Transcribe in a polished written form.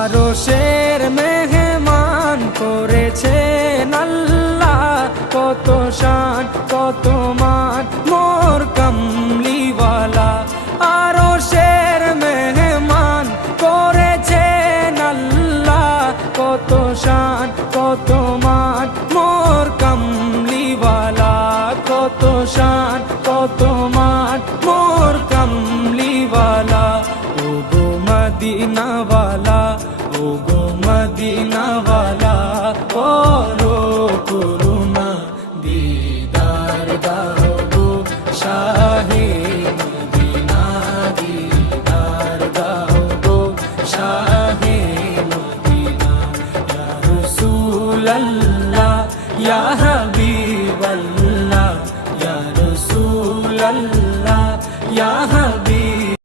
আরশের মেহমান করেছেন আল্লাহ, কত শান কত মান মোর কামলিওয়ালা। আরশের মেহমান করেছেন আল্লাহ, কত শান কত মান মোর কামলিওয়ালা, কত শান কত মান মোর কামলিওয়ালা। ও গো মদিনাওয়ালা